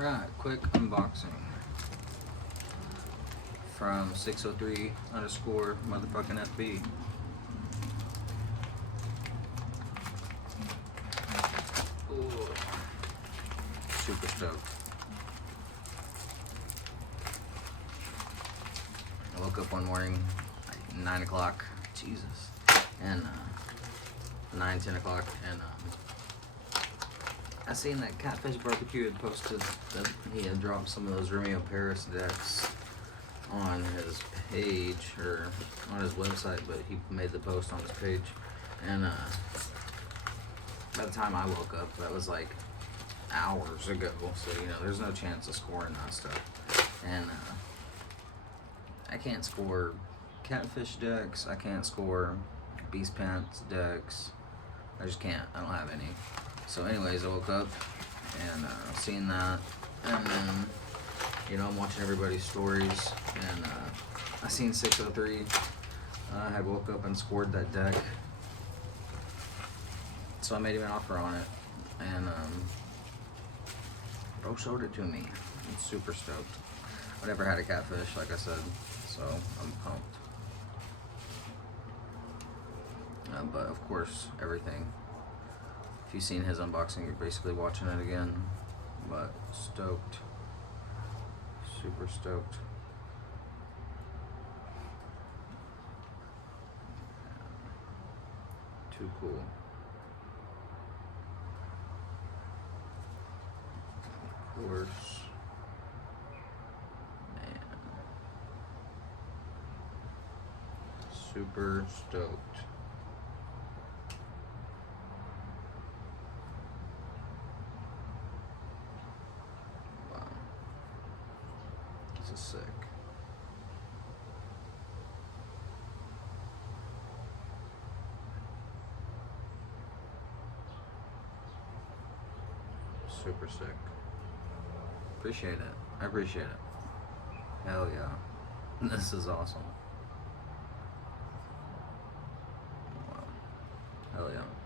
Alright, quick unboxing from 603 underscore motherfucking FB. Ooh. Super stoked. I woke up one morning, like 9 o'clock, Jesus, and 9, 10 o'clock, and I seen that Catfishbbq had posted that he had dropped some of those Remio Paris decks on his page, or on his website, but he made the post on his page, and by the time I woke up, that was like hours ago, so you know, there's no chance of scoring that stuff, and I can't score Catfish decks, I can't score Beast Pants decks, I just can't, I don't have any. So anyways, I woke up and seen that, and then, you know, I'm watching everybody's stories, and I seen 603 had woke up and scored that deck, so I made him an offer on it, and bro showed it to me. I'm super stoked. I never had a Catfish, like I said, so I'm pumped. But of course, everything. If you've seen his unboxing, you're basically watching it again. But stoked. Super stoked. Too cool. Of course. Man. Super stoked. This is sick. Super sick. Appreciate it. I appreciate it. Hell yeah. This is awesome. Wow. Hell yeah.